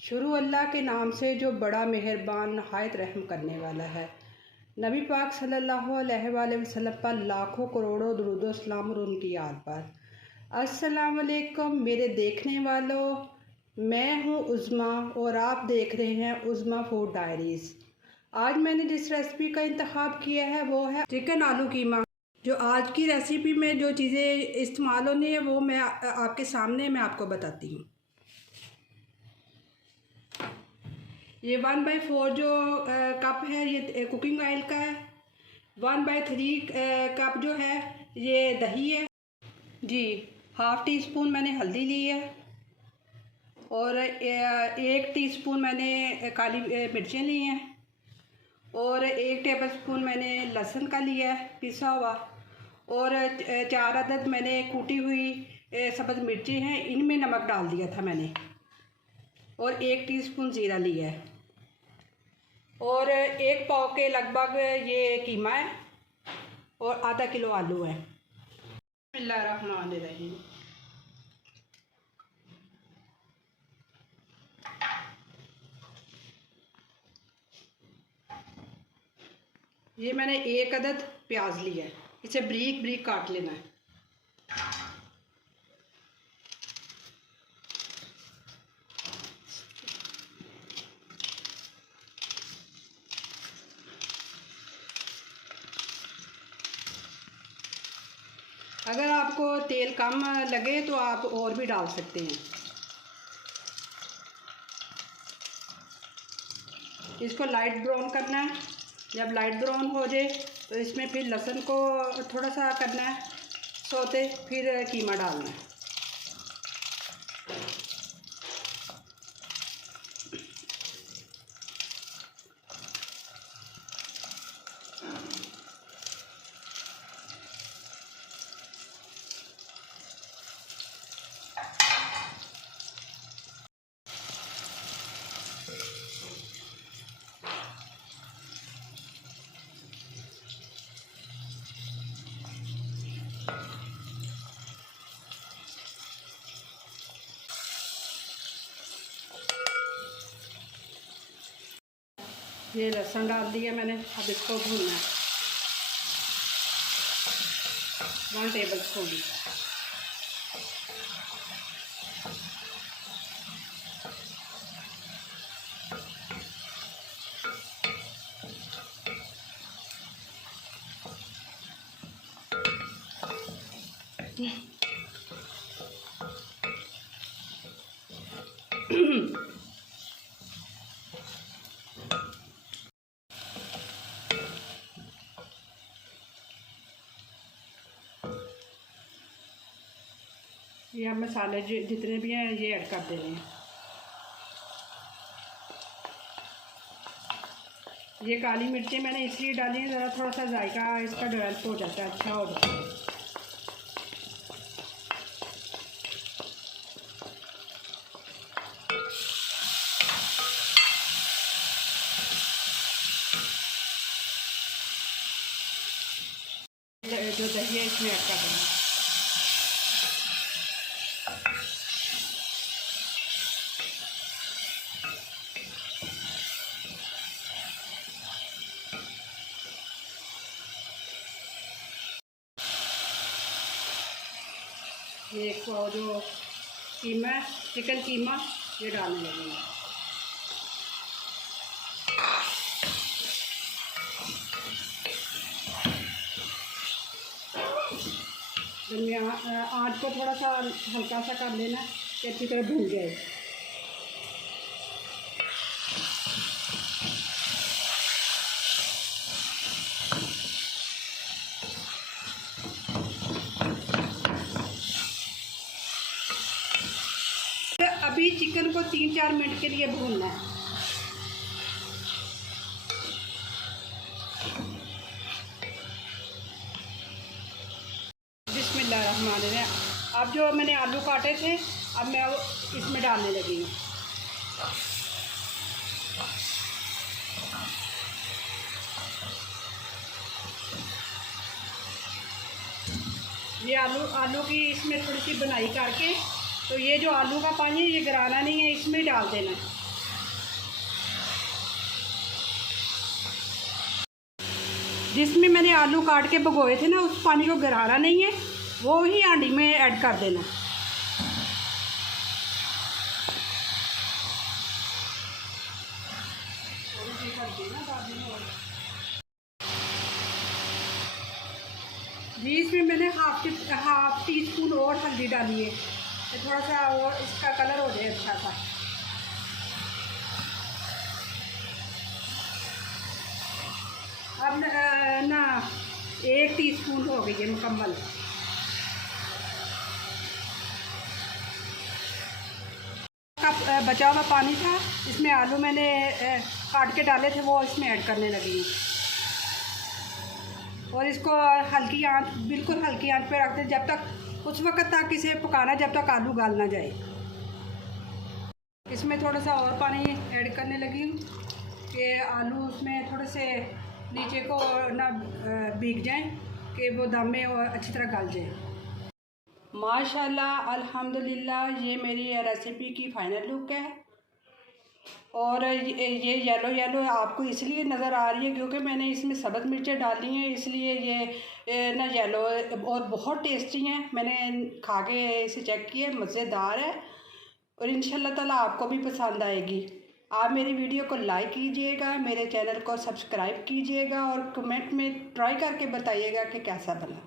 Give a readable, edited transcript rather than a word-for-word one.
शुरू अल्लाह के नाम से जो बड़ा मेहरबान नहायत रहम करने वाला है। नबी पाक सल्लल्लाहु अलैहि वसल्लम पर लाखों करोड़ों दुरूद सलाम और उनकी याद पर। अस्सलाम वालेकुम मेरे देखने वालों, मैं हूँ उज़्मा और आप देख रहे हैं उज़्मा फूड डायरीज़। आज मैंने जिस रेसिपी का इंतखाब किया है वो है चिकन आलू कीमा। जो आज की रेसिपी में जो चीज़ें इस्तेमाल होनी है वो मैं आपके सामने मैं आपको बताती हूँ। ये 1/4 जो कप है ये कुकिंग ऑयल का है। 1/3 कप जो है ये दही है जी। 1/2 टीस्पून मैंने हल्दी ली है और 1 टीस्पून मैंने काली मिर्चें ली हैं और 1 टेबलस्पून मैंने लहसुन का लिया है पिसा हुआ और 4 अदद मैंने कूटी हुई सब्ज़ मिर्चें हैं, इनमें नमक डाल दिया था मैंने और 1 टीस्पून ज़ीरा लिया है और 1 पाव के लगभग ये कीमा है और आधा किलो आलू है। बिस्मिल्लाहिर्रहमानिर्रहीम। ये मैंने 1 अदद प्याज लिया है, इसे ब्रीक ब्रीक काट लेना है। अगर आपको तेल कम लगे तो आप और भी डाल सकते हैं। इसको लाइट ब्राउन करना है। जब लाइट ब्राउन हो जाए तो इसमें फिर लहसुन को थोड़ा सा करना है सौते, फिर कीमा डालना है। ये लहसुन डाल दिया मैंने, अब इसको भूनना है। 1 टेबलस्पून। ये अब मसाले जितने भी हैं ये ऐड कर देने हैं। ये काली मिर्चें मैंने इसलिए डाली है, ज़रा थोड़ा सा जायका इसका डेवलप हो जाता है, अच्छा हो जाता है। जो दही है इसमें ऐड कर देना। ये जो कीमा है चिकन कीमा ये डालने लगेंगे। आँच को थोड़ा सा हल्का सा कर लेना कि अच्छी तरह भून जाए। अभी चिकन को 3-4 मिनट के लिए भूनना है। बिस्मिल्लाहिर्रहमानिर्रहीम। अब जो मैंने आलू काटे थे अब मैं इसमें डालने लगी हूँ। ये आलू की इसमें थोड़ी सी बनाई करके, तो ये जो आलू का पानी है ये गिराना नहीं है, इसमें डाल देना है। जिसमें मैंने आलू काट के भिगोए थे ना, उस पानी को गिराना नहीं है, वो ही हांडी में ऐड कर देना। जी इसमें मैंने हाफ टी स्पून और हल्दी डाली है, तो थोड़ा सा और इसका कलर हो जाए अच्छा सा। अब ना 1 टीस्पून हो गई है मुकम्मल। बचा हुआ पानी था, इसमें आलू मैंने काट के डाले थे, वो इसमें ऐड करने लगी हूँ। और इसको हल्की आंच, बिल्कुल हल्की आंच पे रख दें जब तक, उस वक्त तक इसे पकाना जब तक आलू गाल ना जाए। इसमें थोड़ा सा और पानी ऐड करने लगी हूँ कि आलू उसमें थोड़े से नीचे को ना भीग जाएं, कि वो दम में और अच्छी तरह गल जाए। माशाल्लाह अल्हम्दुलिल्लाह, ये मेरी रेसिपी की फ़ाइनल लुक है। और ये येलो येलो आपको इसलिए नज़र आ रही है क्योंकि मैंने इसमें सब्ज़ मिर्चें डाली हैं, इसलिए ये ना येलो और बहुत टेस्टी हैं। मैंने खा के इसे चेक किया, मज़ेदार है और इंशाल्लाह ताला आपको भी पसंद आएगी। आप मेरी वीडियो को लाइक कीजिएगा, मेरे चैनल को सब्सक्राइब कीजिएगा और कमेंट में ट्राई करके बताइएगा कि कैसा बना।